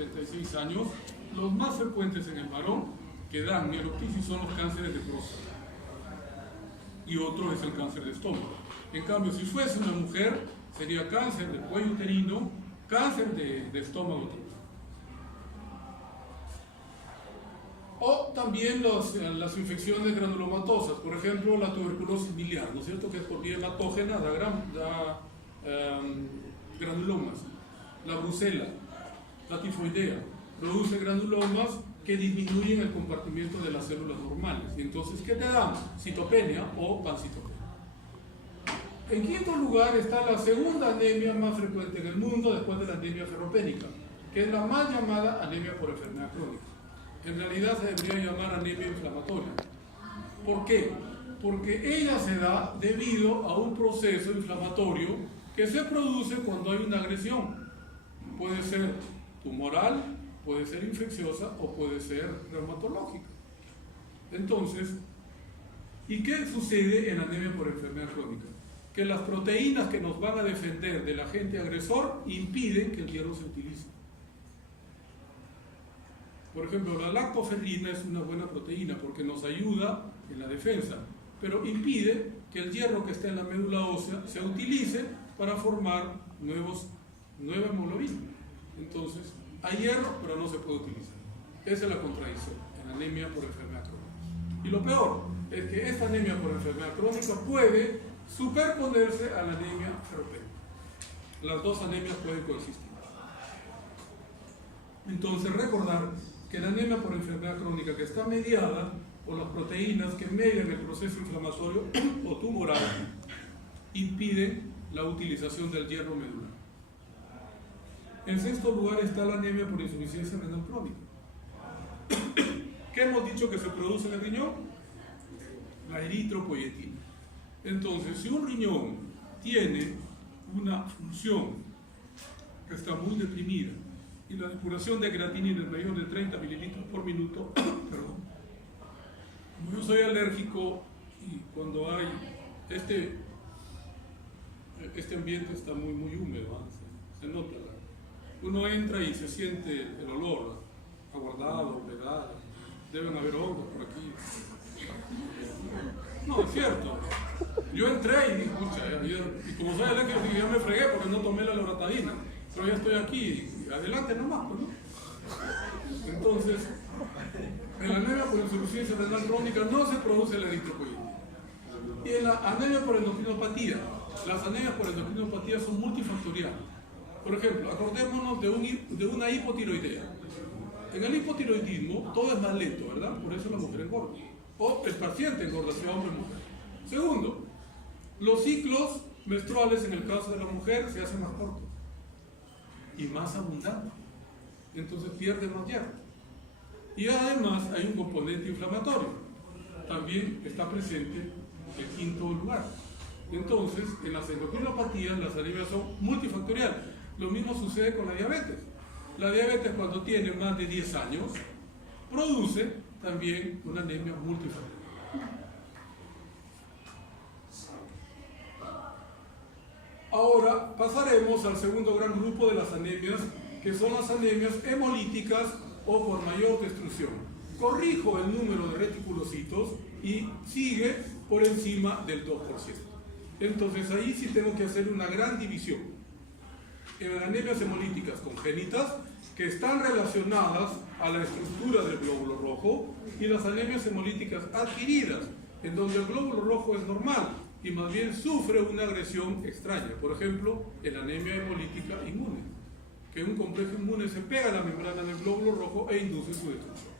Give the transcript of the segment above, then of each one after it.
36 años, los más frecuentes en el varón que dan mieloptisis son los cánceres de próstata y otro es el cáncer de estómago. En cambio, si fuese una mujer, sería cáncer de cuello uterino, cáncer de estómago también. O también las infecciones granulomatosas, por ejemplo, la tuberculosis biliar, ¿no es cierto? Que es por vía hematógena, da granulomas. La brucela, la tifoidea, produce granulomas que disminuyen el compartimiento de las células normales. Y entonces, ¿qué te dan? Citopenia o pancitopenia. En quinto lugar está la segunda anemia más frecuente en el mundo después de la anemia ferropénica, que es la mal llamada anemia por enfermedad crónica. En realidad se debería llamar anemia inflamatoria. ¿Por qué? Porque ella se da debido a un proceso inflamatorio que se produce cuando hay una agresión. Puede ser tumoral, puede ser infecciosa o puede ser reumatológica. Entonces, ¿y qué sucede en la anemia por enfermedad crónica? Que las proteínas que nos van a defender del agente agresor impiden que el hierro se utilice. Por ejemplo, la lactoferrina es una buena proteína porque nos ayuda en la defensa, pero impide que el hierro que está en la médula ósea se utilice para formar nueva hemoglobina. Entonces, hay hierro, pero no se puede utilizar. Esa es la contradicción en la anemia por enfermedad crónica. Y lo peor es que esta anemia por enfermedad crónica puede superponerse a la anemia ferropénica. Las dos anemias pueden coexistir. Entonces, recordar que la anemia por enfermedad crónica que está mediada por las proteínas que median el proceso inflamatorio o tumoral impiden la utilización del hierro medular. En sexto lugar está la anemia por insuficiencia renal crónica. ¿Qué hemos dicho que se produce en el riñón? La eritropoyetina. Entonces, si un riñón tiene una función que está muy deprimida y la depuración de creatinina es mayor de 30 mililitros por minuto, perdón, como yo soy alérgico y cuando hay este ambiente está muy húmedo, ¿eh? Se nota, uno entra y se siente el olor aguardado, humedad, deben haber hongos por aquí. No, es cierto. Yo entré y dije, pucha, y como soy alérgico, ya me fregué porque no tomé la loratadina, pero ya estoy aquí, adelante nomás, pues, ¿no? Entonces, en la anemia por insuficiencia renal crónica no se produce la eritropoyetina. Y en la anemia por endocrinopatía, las anemias por endocrinopatía son multifactoriales. Por ejemplo, acordémonos de una hipotiroidea. En el hipotiroidismo todo es más lento, ¿verdad? Por eso la mujer engorda. O el paciente engorda, sea hombre o mujer. Segundo, los ciclos menstruales en el caso de la mujer se hacen más cortos y más abundantes. Entonces pierde más hierro. Y además hay un componente inflamatorio. También está presente el quinto lugar. Entonces, en las endocrinopatías, las anemias son multifactoriales. Lo mismo sucede con la diabetes. La diabetes, cuando tiene más de 10 años, produce también una anemia multifactorial. Ahora pasaremos al segundo gran grupo de las anemias, que son las anemias hemolíticas o por mayor destrucción. Corrijo el número de reticulocitos y sigue por encima del 2%. Entonces ahí sí tengo que hacer una gran división. En las anemias hemolíticas congénitas, que están relacionadas a la estructura del glóbulo rojo, y las anemias hemolíticas adquiridas, en donde el glóbulo rojo es normal y más bien sufre una agresión extraña. Por ejemplo, en la anemia hemolítica inmune, que un complejo inmune se pega a la membrana del glóbulo rojo e induce su destrucción.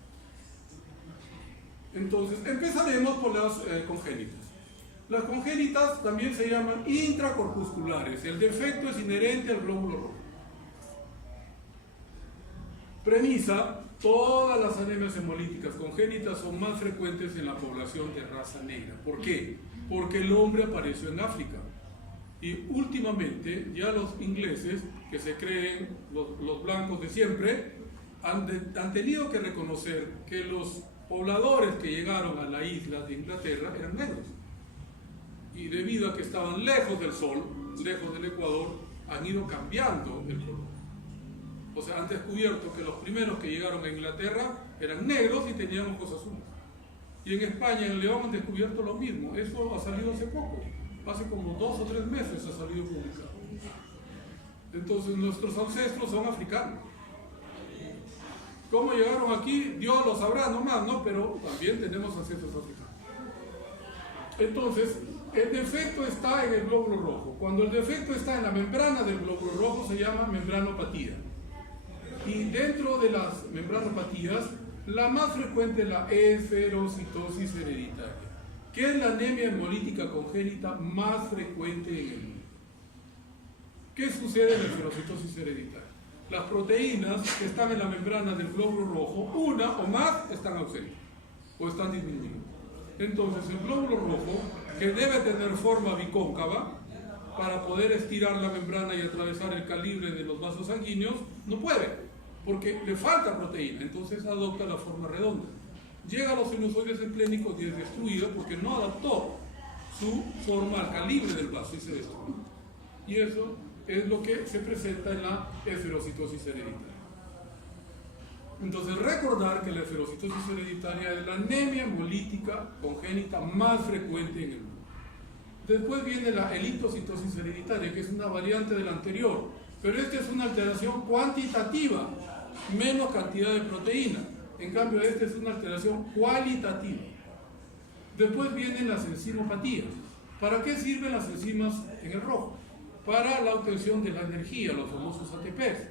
Entonces, empezaremos por las congénitas. Las congénitas también se llaman intracorpusculares. El defecto es inherente al glóbulo rojo. Premisa: todas las anemias hemolíticas congénitas son más frecuentes en la población de raza negra. ¿Por qué? Porque el hombre apareció en África. Y últimamente ya los ingleses, que se creen los blancos de siempre, han tenido que reconocer que los pobladores que llegaron a la isla de Inglaterra eran negros. Y debido a que estaban lejos del sol, lejos del Ecuador, han ido cambiando el color. O sea, han descubierto que los primeros que llegaron a Inglaterra eran negros y tenían ojos azules. Y en España, en León, han descubierto lo mismo. Eso ha salido hace poco. Hace como 2 o 3 meses ha salido publicado. Entonces, nuestros ancestros son africanos. ¿Cómo llegaron aquí? Dios lo sabrá nomás, ¿no? Pero también tenemos ancestros africanos. Entonces, el defecto está en el glóbulo rojo. Cuando el defecto está en la membrana del glóbulo rojo se llama membranopatía. Y dentro de las membranopatías, la más frecuente es la eferocitosis hereditaria, que es la anemia hemolítica congénita más frecuente en el mundo. ¿Qué sucede en la eferocitosis hereditaria? Las proteínas que están en la membrana del glóbulo rojo, una o más, están ausentes o están disminuidas. Entonces, el glóbulo rojo, que debe tener forma bicóncava para poder estirar la membrana y atravesar el calibre de los vasos sanguíneos, no puede, porque le falta proteína, entonces adopta la forma redonda. Llega a los sinusoides esplénicos y es destruida porque no adaptó su forma al calibre del vaso y se destruye. Y eso es lo que se presenta en la eferocitosis hereditaria. Entonces, recordar que la eferocitosis hereditaria es la anemia hemolítica congénita más frecuente en el mundo. Después viene la eritrocitosis hereditaria, que es una variante de la anterior, pero esta es una alteración cuantitativa, menos cantidad de proteína. En cambio, esta es una alteración cualitativa. Después vienen las enzimopatías. ¿Para qué sirven las enzimas en el rojo? Para la obtención de la energía, los famosos ATPs.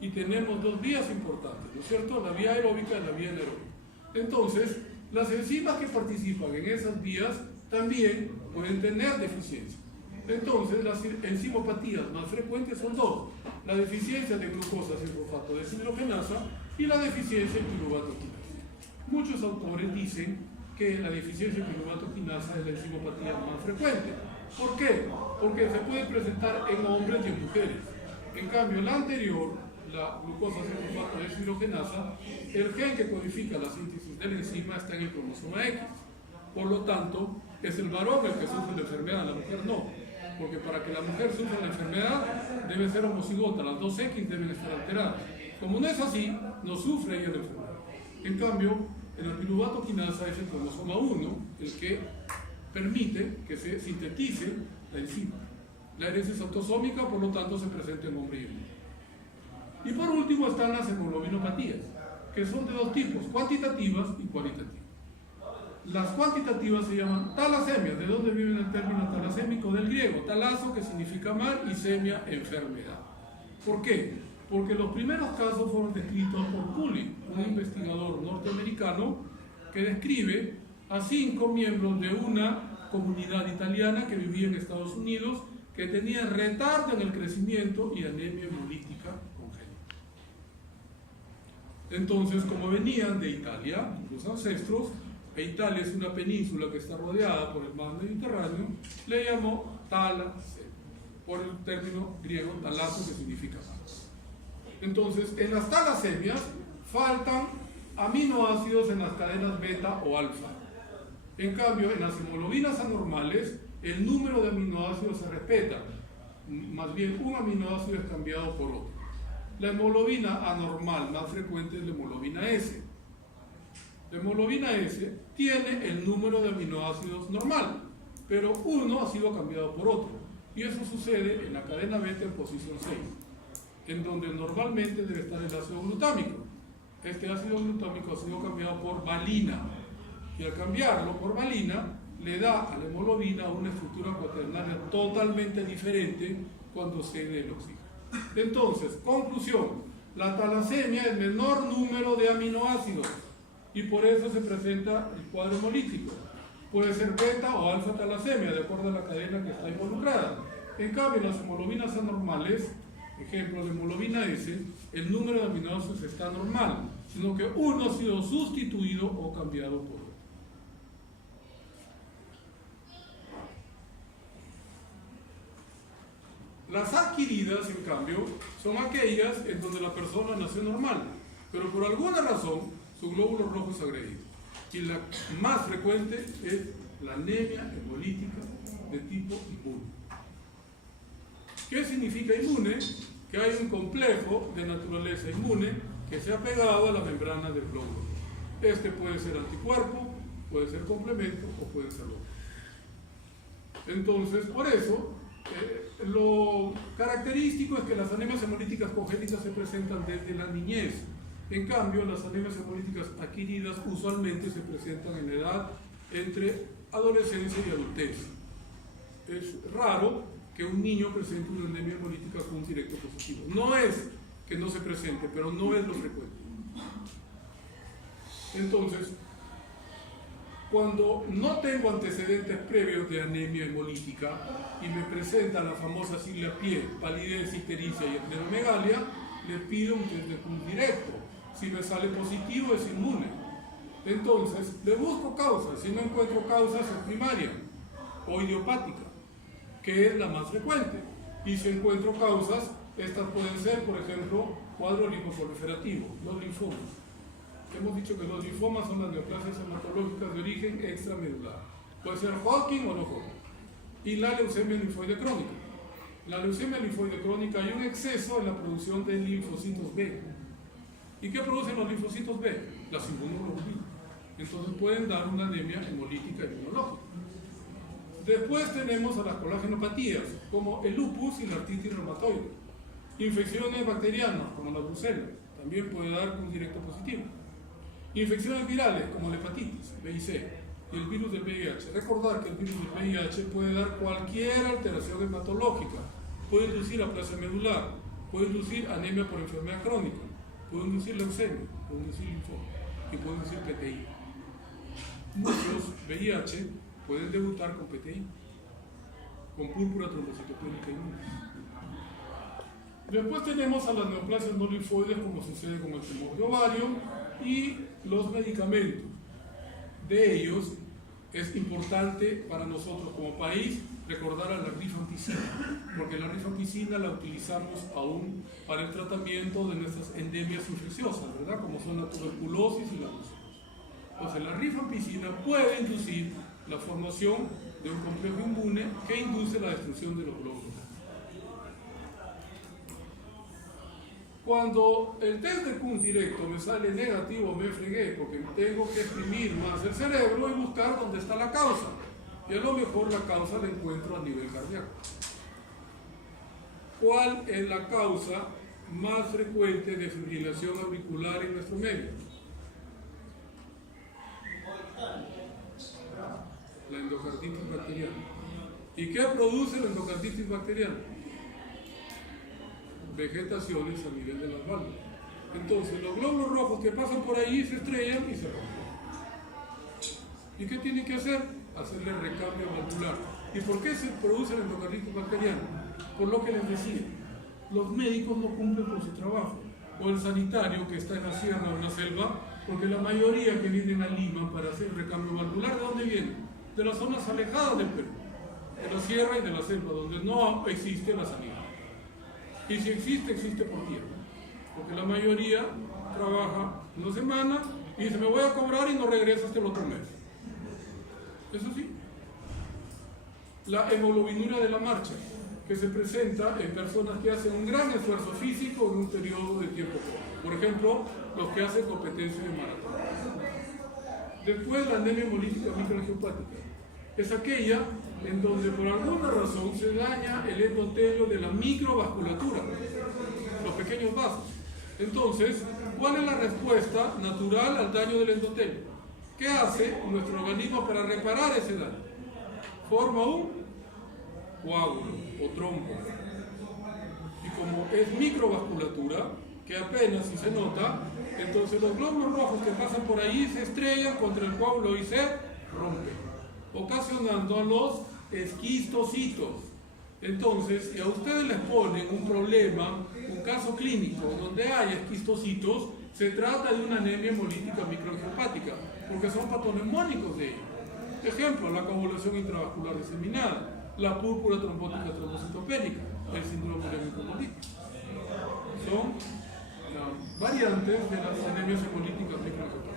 Y tenemos 2 vías importantes, ¿no es cierto? La vía aeróbica y la vía anaeróbica. Entonces, las enzimas que participan en esas vías también pueden tener deficiencia. Entonces, las enzimopatías más frecuentes son 2. La deficiencia de glucosa 6-fosfato deshidrogenasa y la deficiencia en piruvato quinasa. Muchos autores dicen que la deficiencia en piruvato quinasa es la enzimopatía más frecuente. ¿Por qué? Porque se puede presentar en hombres y en mujeres. En cambio, la anterior, la glucosa 6-fosfato deshidrogenasa, el gen que codifica la síntesis de la enzima está en el cromosoma X. Por lo tanto, es el varón el que sufre la enfermedad, la mujer no. Porque para que la mujer sufra la enfermedad debe ser homocigota, las 2X deben estar alteradas. Como no es así, no sufre ella la enfermedad. En cambio, en la piruvato quinasa es el cromosoma 1 el que permite que se sintetice la enzima. La herencia es autosómica, por lo tanto se presenta en hombre y en mujer. Y por último están las hemoglobinopatías, que son de 2 tipos, cuantitativas y cualitativas. Las cuantitativas se llaman talasemias, de donde viene el término talasémico del griego, talazo, que significa mar, y semia, enfermedad. ¿Por qué? Porque los primeros casos fueron descritos por Pulling, un investigador norteamericano que describe a 5 miembros de una comunidad italiana que vivía en Estados Unidos, que tenían retardo en el crecimiento y anemia hemolítica congénita. Entonces, como venían de Italia, los ancestros, e Italia es una península que está rodeada por el mar Mediterráneo, le llamó talasemia, por el término griego talazo, que significa mar. Entonces, en las talasemias faltan aminoácidos en las cadenas beta o alfa. En cambio, en las hemoglobinas anormales, el número de aminoácidos se respeta, más bien un aminoácido es cambiado por otro. La hemoglobina anormal más frecuente es la hemoglobina S. La hemoglobina S tiene el número de aminoácidos normal, pero uno ha sido cambiado por otro. Y eso sucede en la cadena beta en posición 6, en donde normalmente debe estar el ácido glutámico. Este ácido glutámico ha sido cambiado por valina. Y al cambiarlo por valina, le da a la hemoglobina una estructura cuaternaria totalmente diferente cuando cede el oxígeno. Entonces, conclusión, la talasemia es menor número de aminoácidos y por eso se presenta el cuadro hemolítico. Puede ser beta o alfa talasemia, de acuerdo a la cadena que está involucrada. En cambio, en las hemoglobinas anormales, ejemplo de hemoglobina S, el número de aminoácidos está normal, sino que uno ha sido sustituido o cambiado por otro. Las adquiridas, en cambio, son aquellas en donde la persona nació normal, pero por alguna razón su glóbulo rojo es agredido. Y la más frecuente es la anemia hemolítica de tipo inmune. ¿Qué significa inmune? que hay un complejo de naturaleza inmune que se ha pegado a la membrana del glóbulo. Este puede ser anticuerpo, puede ser complemento o puede ser otro. Entonces, por eso, lo característico es que las anemias hemolíticas congénitas se presentan desde la niñez. En cambio, las anemias hemolíticas adquiridas usualmente se presentan en edad entre adolescencia y adultez. Es raro que un niño presente una anemia hemolítica con un directo positivo. No es que no se presente, pero no es lo frecuente. Entonces, cuando no tengo antecedentes previos de anemia hemolítica y me presenta la famosa sigla PIE, palidez, ictericia y adenomegalia, le pido un test de CUM directo. Si me sale positivo, es inmune. Entonces, le busco causas. Si no encuentro causas, es primaria o idiopática, que es la más frecuente. Y si encuentro causas, estas pueden ser, por ejemplo, cuadro linfoproliferativo, los linfomas. Hemos dicho que los linfomas son las neoplasias hematológicas de origen extramedular. Puede ser Hodgkin o no Hodgkin. Y la leucemia linfoide crónica. La leucemia linfoide crónica hay un exceso en la producción de linfocitos B. ¿Y qué producen los linfocitos B? Las inmunoglobulinas. Entonces pueden dar una anemia hemolítica inmunológica. Después tenemos a las colagenopatías, como el lupus y la artritis reumatoide. Infecciones bacterianas, como la brucela, también puede dar un directo positivo. Infecciones virales, como la hepatitis, B y C, y el virus del VIH. Recordar que el virus del VIH puede dar cualquier alteración hematológica. Puede inducir aplasia medular, puede inducir anemia por enfermedad crónica, puede inducir leucemia, puede inducir linfoma y puede inducir PTI. Muchos VIH pueden debutar con PTI, con púrpura trombocitopénica inmune. Después tenemos a las neoplasias no linfoides, como sucede con el tumor de ovario, y los medicamentos. De ellos es importante para nosotros como país recordar a la rifampicina, porque la rifampicina la utilizamos aún para el tratamiento de nuestras endemias infecciosas, ¿verdad? Como son la tuberculosis y la brucelosis. Entonces la rifampicina puede inducir la formación de un complejo inmune que induce la destrucción de los glóbulos. Cuando el test de CUM directo me sale negativo, me fregué, porque tengo que exprimir más el cerebro y buscar dónde está la causa. Y a lo mejor la causa la encuentro a nivel cardíaco. ¿Cuál es la causa más frecuente de fibrilación auricular en nuestro medio? La endocarditis bacteriana. ¿Y qué produce la endocarditis bacteriana? Vegetaciones a nivel de las válvulas. Entonces los glóbulos rojos que pasan por ahí se estrellan y se rompen. ¿Y qué tienen que hacer? Hacerle recambio valvular. ¿Y por qué se produce la endocarditis bacteriana? Por lo que les decía, los médicos no cumplen con su trabajo, o el sanitario que está en la sierra o en la selva, porque la mayoría que vienen a Lima para hacer recambio valvular, ¿de dónde vienen? De las zonas alejadas del Perú, de la sierra y de la selva, donde no existe la sanidad. Y si existe, existe por tiempo. Porque la mayoría trabaja una semana y dice, me voy a cobrar y no regresa hasta el otro mes. Eso sí. La hemoglobinura de la marcha, que se presenta en personas que hacen un gran esfuerzo físico en un periodo de tiempo corto. Por ejemplo, los que hacen competencia de maratón. Después, la anemia hemolítica microangiopática. Es aquella en donde por alguna razón se daña el endotelio de la microvasculatura, los pequeños vasos. Entonces, ¿cuál es la respuesta natural al daño del endotelio? ¿Qué hace nuestro organismo para reparar ese daño? Forma un coágulo o trombo. Y como es microvasculatura, que apenas si se nota, entonces los glóbulos rojos que pasan por ahí se estrellan contra el coágulo y se rompen, ocasionando a los esquistocitos. Entonces, si a ustedes les ponen un problema, un caso clínico donde hay esquistocitos, se trata de una anemia hemolítica microangiopática, porque son patoneumónicos de ellos. Ejemplo, la coagulación intravascular diseminada, la púrpura trombótica trombocitopénica, el síndrome hemolítico. Son variantes de las anemias hemolíticas microangiopáticas.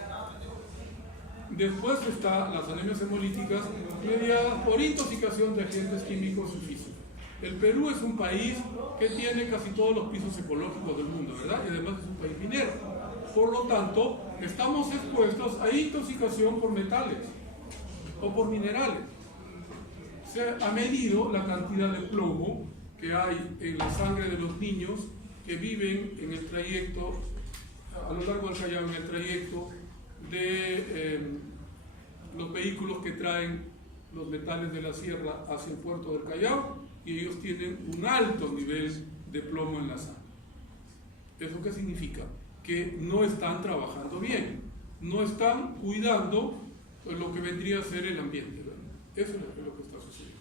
Después están las anemias hemolíticas mediadas por intoxicación de agentes químicos y físicos. El Perú es un país que tiene casi todos los pisos ecológicos del mundo, ¿verdad? Y además es un país minero. Por lo tanto, estamos expuestos a intoxicación por metales o por minerales. Se ha medido la cantidad de plomo que hay en la sangre de los niños que viven en el trayecto, a lo largo del Callao, en el trayecto de los vehículos que traen los metales de la sierra hacia el puerto del Callao, y ellos tienen un alto nivel de plomo en la sangre. ¿Eso qué significa? Que no están trabajando bien, no están cuidando lo que vendría a ser el ambiente, ¿verdad? Eso es lo que está sucediendo.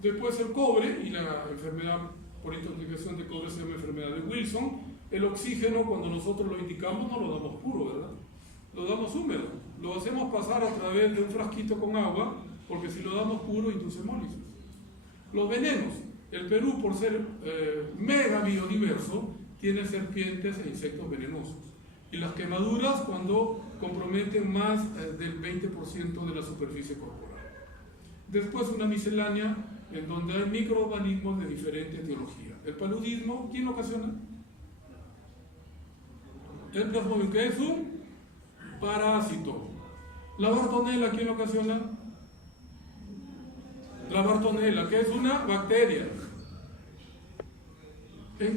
Después el cobre, y la enfermedad por intoxicación de cobre se llama enfermedad de Wilson. El oxígeno, cuando nosotros lo indicamos, no lo damos puro, ¿verdad? Lo damos húmedo. Lo hacemos pasar a través de un frasquito con agua, porque si lo damos puro induce hemólisis. Los venenos. El Perú, por ser mega biodiverso, tiene serpientes e insectos venenosos. Y las quemaduras cuando comprometen más del 20% de la superficie corporal. Después una miscelánea en donde hay microorganismos de diferente etiología. El paludismo, ¿quién lo ocasiona? El plasmodium, que es un parásito. La bartonela, ¿quién lo ocasiona? La bartonela, que es una bacteria.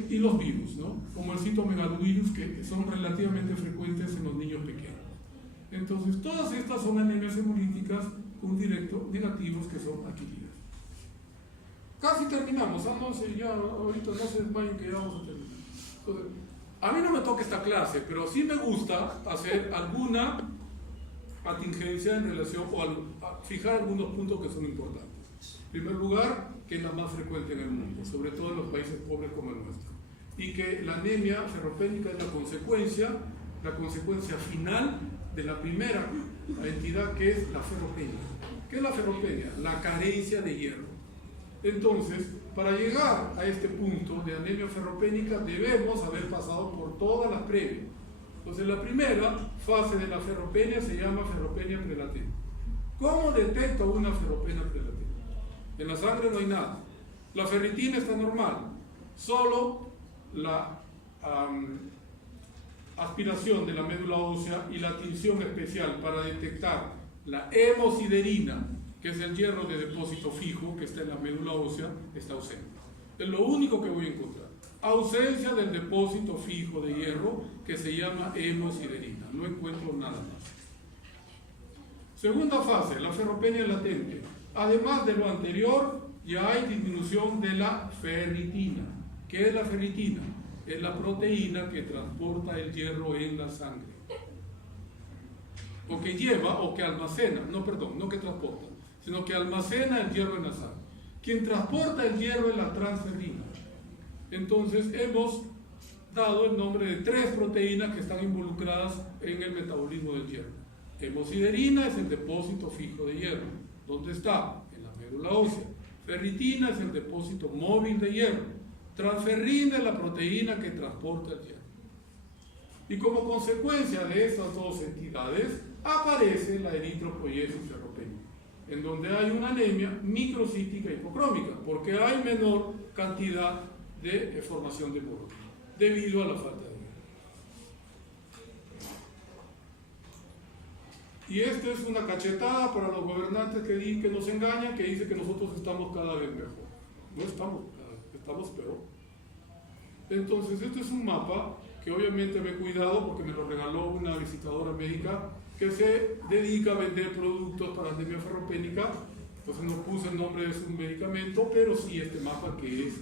Y los virus, ¿no? Como el citomegalovirus, que son relativamente frecuentes en los niños pequeños. Entonces, todas estas son anemias hemolíticas negativos que son adquiridas. Casi terminamos, no sé, ya ahorita no se desmayen que ya vamos a terminar. Entonces, a mí no me toca esta clase, pero sí me gusta hacer alguna atingencia en relación o fijar algunos puntos que son importantes. En primer lugar, que es la más frecuente en el mundo, sobre todo en los países pobres como el nuestro, y que la anemia ferropénica es la consecuencia final de la primera entidad, que es la ferropenia. ¿Qué es la ferropenia? La carencia de hierro. Entonces, para llegar a este punto de anemia ferropénica debemos haber pasado por todas las previas. Entonces, la primera fase de la ferropenia se llama ferropenia prelatente. ¿Cómo detecto una ferropenia prelatente? En la sangre no hay nada. La ferritina está normal. Solo la aspiración de la médula ósea y la tinción especial para detectar la hemosiderina, que es el hierro de depósito fijo que está en la médula ósea, está ausente. Es lo único que voy a encontrar. Ausencia del depósito fijo de hierro que se llama hemosiderina. No encuentro nada más. Segunda fase, la ferropenia latente. Además de lo anterior, ya hay disminución de la ferritina. ¿Qué es la ferritina? Es la proteína que transporta el hierro en la sangre. O que lleva o que almacena, no que transporta, sino que almacena el hierro en la sangre. Quien transporta el hierro es la transferrina. Entonces hemos dado el nombre de 3 proteínas que están involucradas en el metabolismo del hierro. Hemosiderina es el depósito fijo de hierro. ¿Dónde está? En la médula ósea. Ferritina es el depósito móvil de hierro. Transferrina es la proteína que transporta el hierro. Y como consecuencia de estas dos entidades aparece la eritropoiesis ferropénica, en donde hay una anemia microcítica hipocrómica, porque hay menor cantidad de formación de hemoglobina debido a la falta de hierro. Y esta es una cachetada para los gobernantes que nos engañan, que dicen que nosotros estamos cada vez mejor. No estamos cada vez, estamos peor. Entonces, este es un mapa que obviamente me he cuidado porque me lo regaló una visitadora médica que se dedica a vender productos para anemia ferropénica. Entonces no puse el nombre de su medicamento, pero sí este mapa que es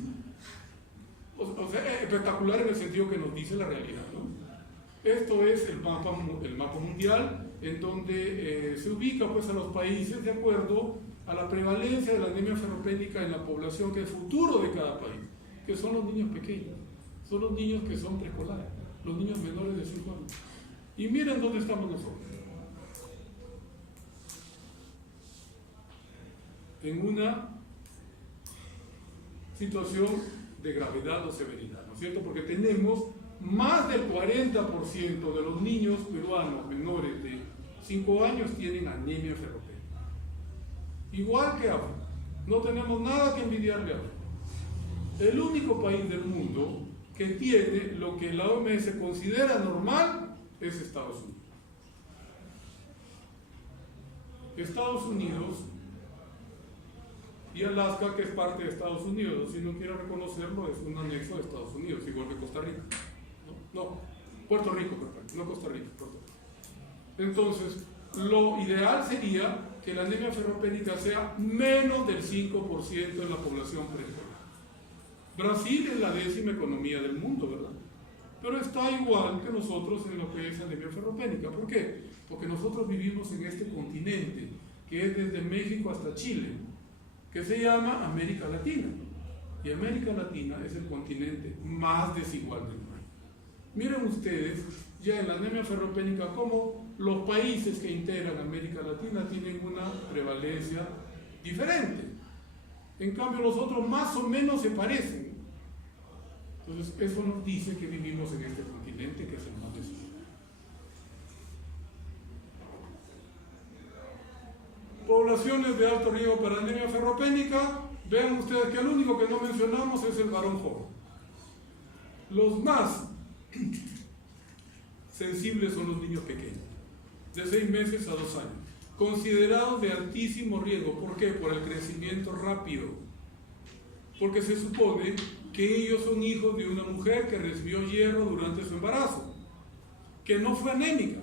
espectacular en el sentido que nos dice la realidad, ¿no? Esto es el mapa mundial, en donde se ubica pues, a los países de acuerdo a la prevalencia de la anemia ferropénica en la población, que es el futuro de cada país, que son los niños pequeños, son los niños que son preescolares, los niños menores de 5 años. Y miren dónde estamos nosotros. En una situación de gravedad o severidad, ¿no es cierto? Porque tenemos más del 40% de los niños peruanos menores de 5 años tienen anemia ferropénica. Igual que África. No tenemos nada que envidiarle a África. el único país del mundo que tiene lo que la OMS considera normal es Estados Unidos. Estados Unidos y Alaska, que es parte de Estados Unidos, si no quiere reconocerlo, es un anexo de Estados Unidos, igual que Costa Rica. No, Puerto Rico, perfecto, no Costa Rica, Puerto Rico. Entonces, lo ideal sería que la anemia ferropénica sea menos del 5% de la población preescolar. Brasil es la 10ª economía del mundo, ¿verdad? Pero está igual que nosotros en lo que es anemia ferropénica. ¿Por qué? Porque nosotros vivimos en este continente, que es desde México hasta Chile, que se llama América Latina. Y América Latina es el continente más desigual del mundo. Miren ustedes, ya en la anemia ferropénica, cómo los países que integran América Latina tienen una prevalencia diferente. En cambio, los otros más o menos se parecen. Entonces, eso nos dice que vivimos en este continente que es el más desigual. Poblaciones de alto riesgo para anemia ferropénica, vean ustedes que el único que no mencionamos es el varón joven. Los más sensibles son los niños pequeños, de 6 meses a 2 años, considerados de altísimo riesgo. ¿Por qué? Por el crecimiento rápido. Porque se supone que ellos son hijos de una mujer que recibió hierro durante su embarazo, que no fue anémica,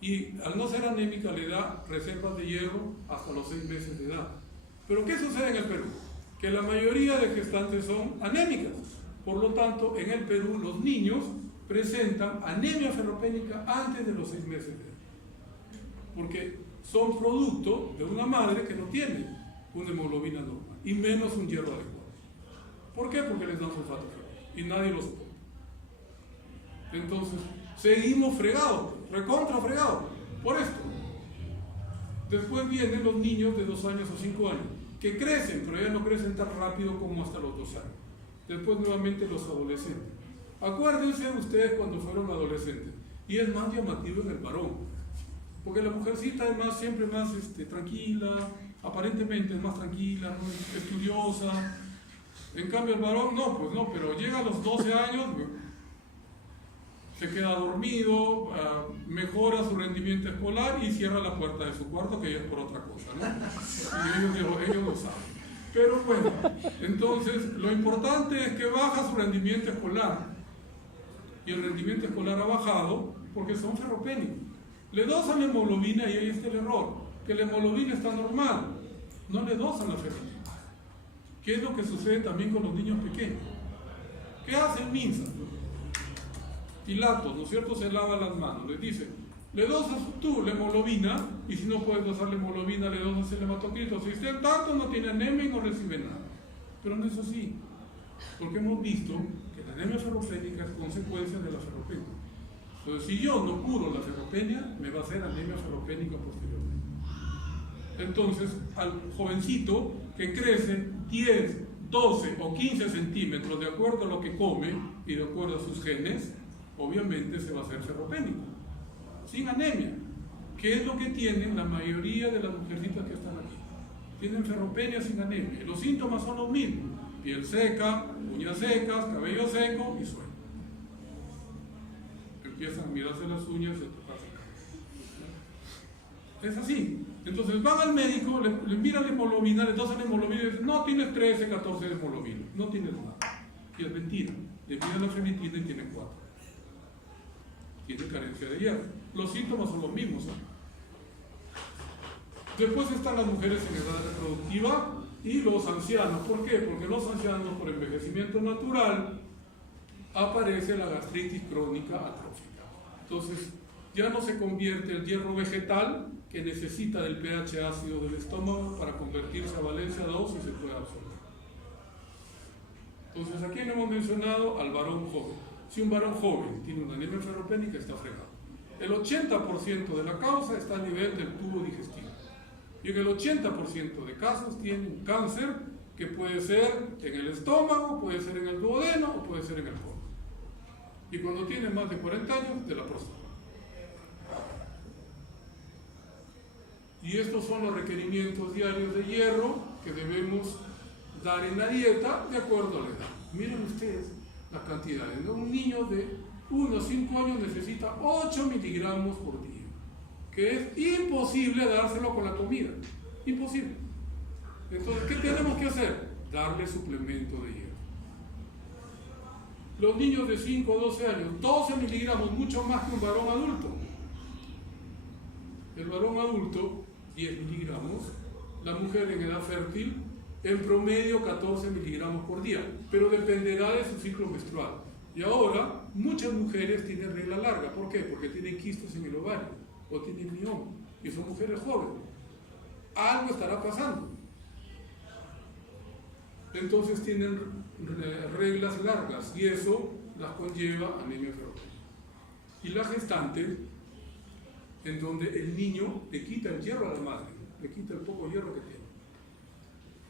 y al no ser anémica le da reservas de hierro hasta los 6 meses de edad. Pero ¿qué sucede en el Perú? Que la mayoría de gestantes son anémicas. Por lo tanto, en el Perú los niños presentan anemia ferropénica antes de los 6 meses de edad, porque son producto de una madre que no tiene una hemoglobina normal, y menos un hierro adecuado. ¿Por qué? Porque les dan sulfato y nadie lo soporta. Entonces, seguimos fregados, recontra fregados, por esto. Después vienen los niños de 2 años o 5 años, que crecen, pero ya no crecen tan rápido como hasta los 2 años. Después nuevamente los adolescentes. Acuérdense ustedes cuando fueron adolescentes, y es más llamativo en el varón, porque la mujercita es más, siempre más tranquila, aparentemente es más tranquila, ¿no? Estudiosa. En cambio el varón no, pues no, pero llega a los 12 años, se queda dormido, mejora su rendimiento escolar y cierra la puerta de su cuarto, que ya es por otra cosa, ¿no? Y ellos lo saben. Pero bueno, entonces lo importante es que baja su rendimiento escolar, y el rendimiento escolar ha bajado porque son ferropénicos. Le dosan la hemoglobina y ahí está el error, que la hemoglobina está normal, no le dosan la ferritina. ¿Qué es lo que sucede también con los niños pequeños? ¿Qué hace el MINSA? Pilatos, ¿no es cierto? Se lava las manos, les dice, le dosas tú la hemoglobina, y si no puedes dosar la hemoglobina, le dosas el hematocrito. Si usted tanto no tiene anemia y no recibe nada. Pero no es así, porque hemos visto que la anemia ferropénica es consecuencia de la ferropenia. Entonces, si yo no curo la ferropenia, me va a hacer anemia ferropénica posteriormente. Entonces, al jovencito que crece 10, 12 o 15 centímetros de acuerdo a lo que come y de acuerdo a sus genes, obviamente se va a hacer ferropénico, sin anemia, que es lo que tienen la mayoría de las mujercitas que están aquí. Tienen ferropenia sin anemia. Los síntomas son los mismos: piel seca, uñas secas, cabello seco y sueño. Empiezan a mirarse las uñas y a tocarse el cabello. Es así. Entonces van al médico, le miran la hemoglobina, le dosan la hemoglobina y dicen, no, tienes 13, 14 de hemoglobina, no tienes nada. Y es mentira. Le miran la ferritina y tiene 4. Tiene carencia de hierro. Los síntomas son los mismos, ¿eh? Después están las mujeres en edad reproductiva y los ancianos. ¿Por qué? Porque los ancianos, por envejecimiento natural, aparece la gastritis crónica atrófica. Entonces, ya no se convierte el hierro vegetal, que necesita del pH ácido del estómago para convertirse a valencia 2 y se puede absorber. Entonces, aquí le hemos mencionado al varón joven. Si un varón joven tiene una anemia ferropénica, está fregado. El 80% de la causa está a nivel del tubo digestivo. Y en el 80% de casos tiene un cáncer que puede ser en el estómago, puede ser en el duodeno o puede ser en el colon. Y cuando tiene más de 40 años, de la próstata. Y estos son los requerimientos diarios de hierro que debemos dar en la dieta de acuerdo a la edad. Miren ustedes las cantidades, ¿no? Un niño de 1 a 5 años necesita 8 miligramos por día, que es imposible dárselo con la comida, imposible. Entonces, ¿qué tenemos que hacer? Darle suplemento de hierro. Los niños de 5 a 12 años, 12 miligramos, mucho más que un varón adulto. El varón adulto, 10 miligramos, la mujer en edad fértil, en promedio 14 miligramos por día, pero dependerá de su ciclo menstrual. Y ahora, muchas mujeres tienen regla larga. ¿Por qué? Porque tienen quistes en el ovario o tienen mioma y son mujeres jóvenes. Algo estará pasando. Entonces tienen reglas largas y eso las conlleva anemia ferropénica. Y la gestante, en donde el niño le quita el hierro a la madre, le quita el poco hierro que tiene.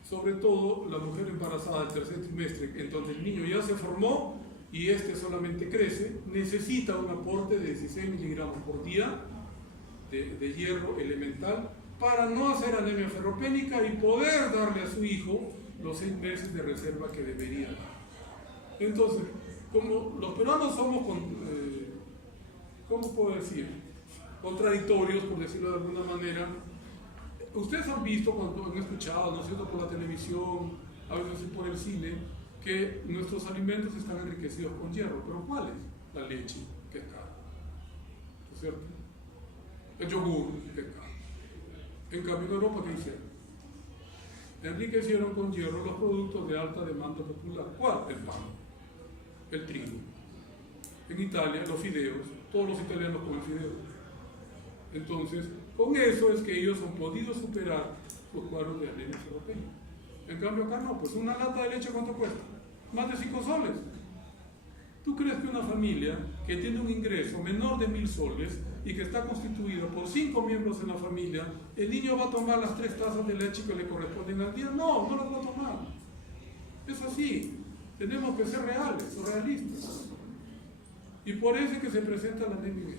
Sobre todo la mujer embarazada del tercer trimestre, en donde el niño ya se formó y este solamente crece, necesita un aporte de 16 miligramos por día de hierro elemental para no hacer anemia ferropénica y poder darle a su hijo los 6 meses de reserva que debería dar. Entonces, como los peruanos somos, ¿cómo puedo decir? Contradictorios, por decirlo de alguna manera. Ustedes han visto, cuando han escuchado, ¿no es cierto?, por la televisión, a veces por el cine, que nuestros alimentos están enriquecidos con hierro. ¿Pero cuáles? La leche, que es cara, ¿no es cierto? El yogur, que es caro. En cambio, en Europa, ¿qué hicieron? Enriquecieron con hierro los productos de alta demanda popular. ¿Cuál? El pan, el trigo. En Italia, los fideos. Todos los italianos comen fideos. Entonces, con eso es que ellos han podido superar sus cuadros de anemia ferropénica. En cambio acá no, pues una lata de leche, ¿cuánto cuesta? Más de 5 soles. ¿Tú crees que una familia que tiene un ingreso menor de 1.000 soles y que está constituida por 5 miembros en la familia, el niño va a tomar las 3 tazas de leche que le corresponden al día? No, no las va a tomar. Es así. Tenemos que ser reales o realistas. Y por eso es que se presenta la anemia.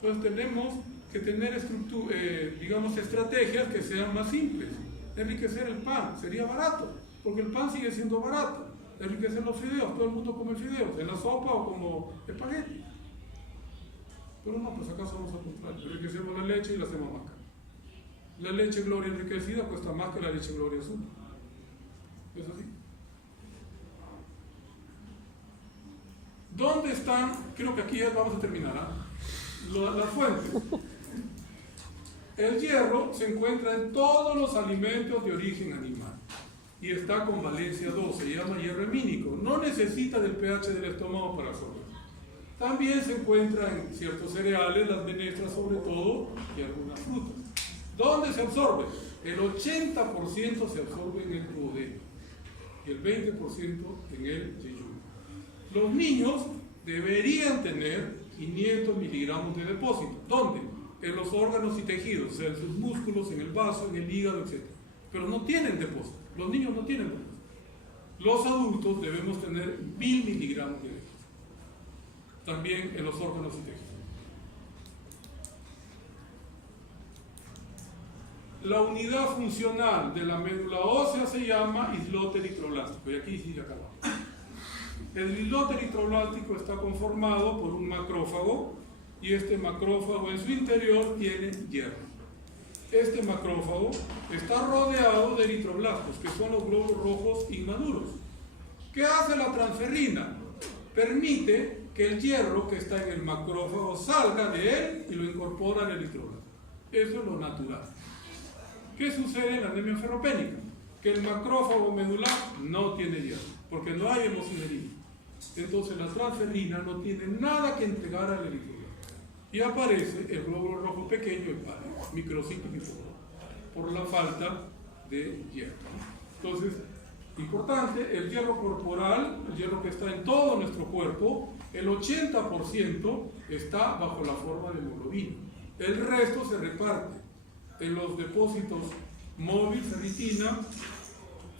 Entonces tenemos que tener estrategias que sean más simples. Enriquecer el pan, sería barato, porque el pan sigue siendo barato. Enriquecer los fideos, todo el mundo come fideos, en la sopa o como espagueti. Pero no, pues acá somos al contrario. Enriquecemos la leche y la hacemos más cara. La leche Gloria enriquecida cuesta más que la leche Gloria azul. ¿Es así? ¿Dónde están? Creo que aquí ya vamos a terminar, las fuentes. El hierro se encuentra en todos los alimentos de origen animal y está con valencia 2, se llama hierro hemínico, no necesita del pH del estómago para absorber. También se encuentra en ciertos cereales, las menestras sobre todo, y algunas frutas. ¿Dónde se absorbe? El 80% se absorbe en el duodeno y el 20% en el yeyuno. Los niños deberían tener 500 miligramos de depósito. ¿Dónde? En los órganos y tejidos, o sea, en sus músculos, en el vaso, en el hígado, etc. Pero no tienen depósito. Los niños no tienen depósito. Los adultos debemos tener 1000 miligramos de depósito. También en los órganos y tejidos. La unidad funcional de la médula ósea se llama islote eritroblástico. Y aquí sí acabamos. El islote eritroblástico está conformado por un macrófago y este macrófago en su interior tiene hierro. Este macrófago está rodeado de eritroblastos, que son los glóbulos rojos inmaduros. ¿Qué hace la transferrina? Permite que el hierro que está en el macrófago salga de él y lo incorpora al eritroblasto. Eso es lo natural. ¿Qué sucede en la anemia ferropénica? Que el macrófago medular no tiene hierro, porque no hay hemosiderina. Entonces la transferrina no tiene nada que entregar al eritroblasto. Y aparece el glóbulo rojo pequeño, el pálido, microcíclico, por la falta de hierro. Entonces, importante, el hierro corporal, el hierro que está en todo nuestro cuerpo, el 80% está bajo la forma de hemoglobina. El resto se reparte en los depósitos móvil, ferritina,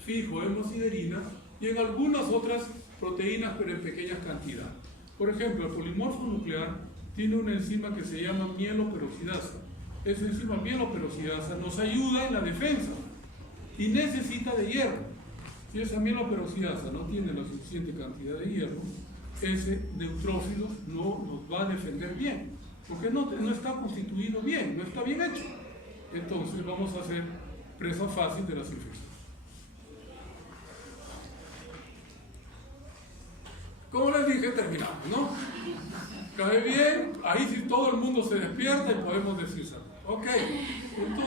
fijo, hemosiderina y en algunas otras proteínas, pero en pequeñas cantidades. Por ejemplo, el polimorfo nuclear tiene una enzima que se llama mieloperoxidasa. Esa enzima mieloperoxidasa nos ayuda en la defensa. y necesita de hierro. Si esa mieloperoxiasa no tiene la suficiente cantidad de hierro, ese neutrófilo no nos va a defender bien, porque no está constituido bien, no está bien hecho. Entonces vamos a ser presa fácil de las infecciones. Como les dije, terminamos, ¿no? Cae bien, ahí sí todo el mundo se despierta y podemos decir salud. Ok, entonces